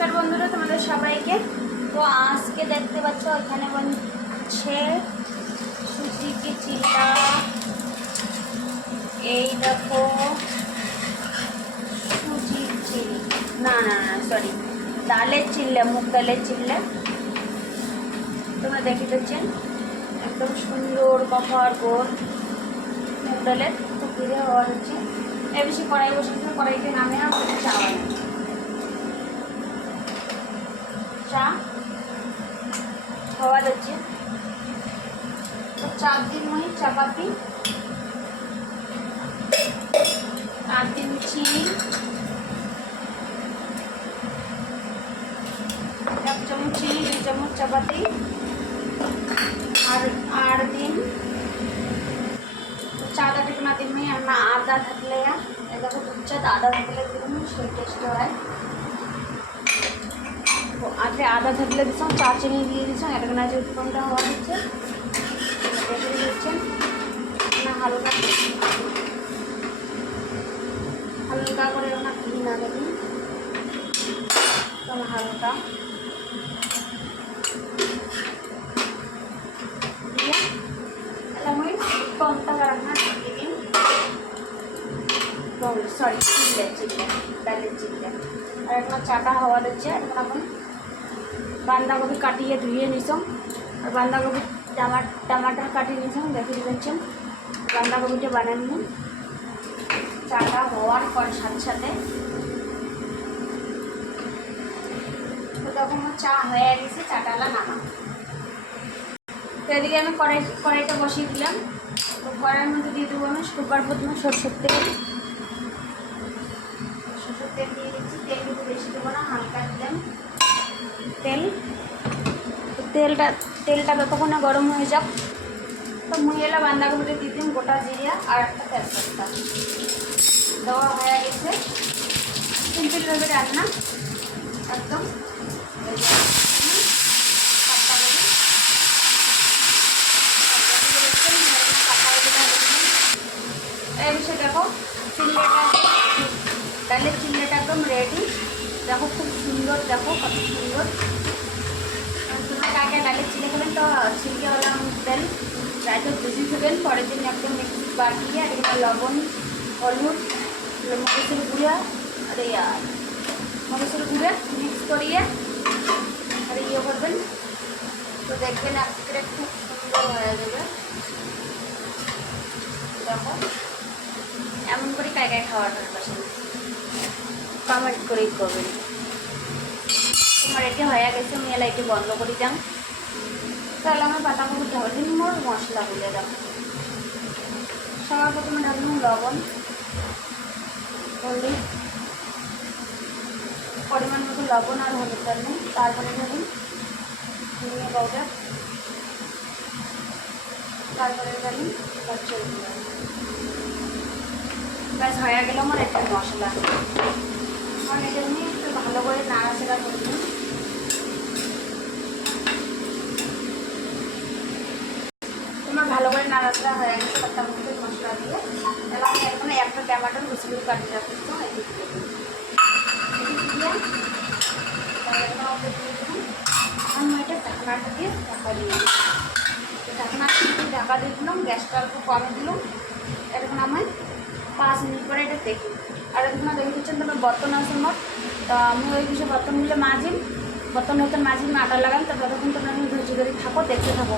নমস্কার বন্ধুরা, তোমাদের সবাইকে। তো আজকে দেখতে পাচ্ছ এখানে বলছে সুজি কি চিল্লা। এই দেখো সুজি চিল না না না সরি ডালের চিল্লা, মুগ ডালের চিল্লা। তোমরা দেখে পাচ্ছেন একদম সুন্দর কফার গোল মুগ ডালের খুব ধীরে হওয়া হচ্ছে। এ বেশি কড়াই বসেছে, কড়াইতে নামে আর চা বানায় চা হওয়া যাচ্ছে। তো 4 দিন মই চাপাতি, 8 দিন চিনি, 1 চামচ চিনি, 2 চামচ চাপাতি, আর 8 दिन চাদা টিকনা दिन में আমরা আদা থাকলে দেখো দুধ আদা থাকলে দিন সেই টেস্ট হয়। তো আগে আদা থাকলে দিচ্ছিলাম, চা চিনি দিয়ে দিচ্ছিলাম। এটা না যে উৎপন্নটা হওয়া হচ্ছে দেখে দিচ্ছেন না, হালকা হালকা করে না ঘি না দেবেন, তো হালকা দিয়ে এলাম ওই কমটা রান্না দিয়ে দিন। সরি চিল্লা ডালের চিল্লা। আর এখন চাটা হওয়া দিচ্ছে। এখন এখন বাঁধাকপি কাটিয়ে ধুয়ে নিছাম, আর বাঁধাকপি টমাটার কাটিয়ে নিছাম। দেখে দিচ্ছেন বাঁধাকপিটা বানিয়ে নিন। চাটা হওয়ার পর সাথে সাথে তো তখন চা হয়ে গেছে, চাটালা নামা। তো এদিকে আমি কড়াইটা বসিয়ে দিলাম। তো কড়াইয়ের মধ্যে দিয়ে দেবো আমি প্রথমে সরষের তেল দিয়ে দিচ্ছি। তেল কিন্তু বেশি দেবো না, হালকা দিলাম তেল। তেলটা যতক্ষণ গরম হয়ে যাক, তো মুইলা বাঁধাকপিটা দিয়ে দিন, গোটা জিরা আর একটা তেজপাতা দেওয়া হয়ে গেছে। সিম্পলভাবে রান্না একদম। এই বিষয়ে দেখো চিল্লাটা, ডালের চিল্লাটা একদম রেডি। দেখো খুব সুন্দর, দেখো কত সুন্দর। তোমরা কাকে ডালের চিল্লা খাবেন তো ছিলকেওয়ালা মুগ ডাল রাতে বেশি খাবেন। পরের দিন একদম মিক্সি বাটিয়ে আর এখানে লবণ, হলুদ, মরিচের গুঁড়া আর মরিচের গুঁড়া মিক্স করিয়ে আর করবেন। তো দেখবেন আজকে খুব সুন্দর হয়ে যাবে। দেখো এমন করে কায় খাওয়াটার পাশে কমেন্ট করেই করবেন। তোমার এটি হয়ে গেছে, আমি এলাইটি বন্ধ করে যান। তাহলে আমার পাতাকপি ঢাকা দিন, মোর মশলা বলে দাও। সবার প্রথমে ঢালুন লবণ, হলুদ, পরিমাণ মতো লবণ আর হলুদ ঢালুন। তারপরে ঢালুন ধনিয়া পাউডার, তারপরে ঢালুন মরিচের গুঁড়া। ব্যাস হয়ে গেল আমার একটা মশলা। কারণ এটা নিয়ে একটু ভালো করে নাড়াচাড়া করবেন। তোমার ভালো করে নাড়াচাড়া হয়ে গেছে পাতা মধ্যে মশলা দিয়ে। তাহলে আমি এখন একটা টমেটোর কুচি কাটিয়ে রাখতাম এদিক দিয়ে আমি এটা ঢাকনাটা দিয়ে ঢাকা দিয়ে দিই। ঢাকনাটা দিয়ে ঢাকা দিয়ে দিলাম, গ্যাসটা অল্প কমে দিলাম। এখন আমি 5 মিনিট পরে এটা দেখি। আর এখন দেখে দিচ্ছেন তোমার বর্তন আছে মোট। তো আমি ওই কিছু বর্তন মিলে বর্তন হতে মাঝিম আটা লাগান। তো ততক্ষণ তোমরা আমি ধৈর্য ধরে থাকো, দেখতে থাকো।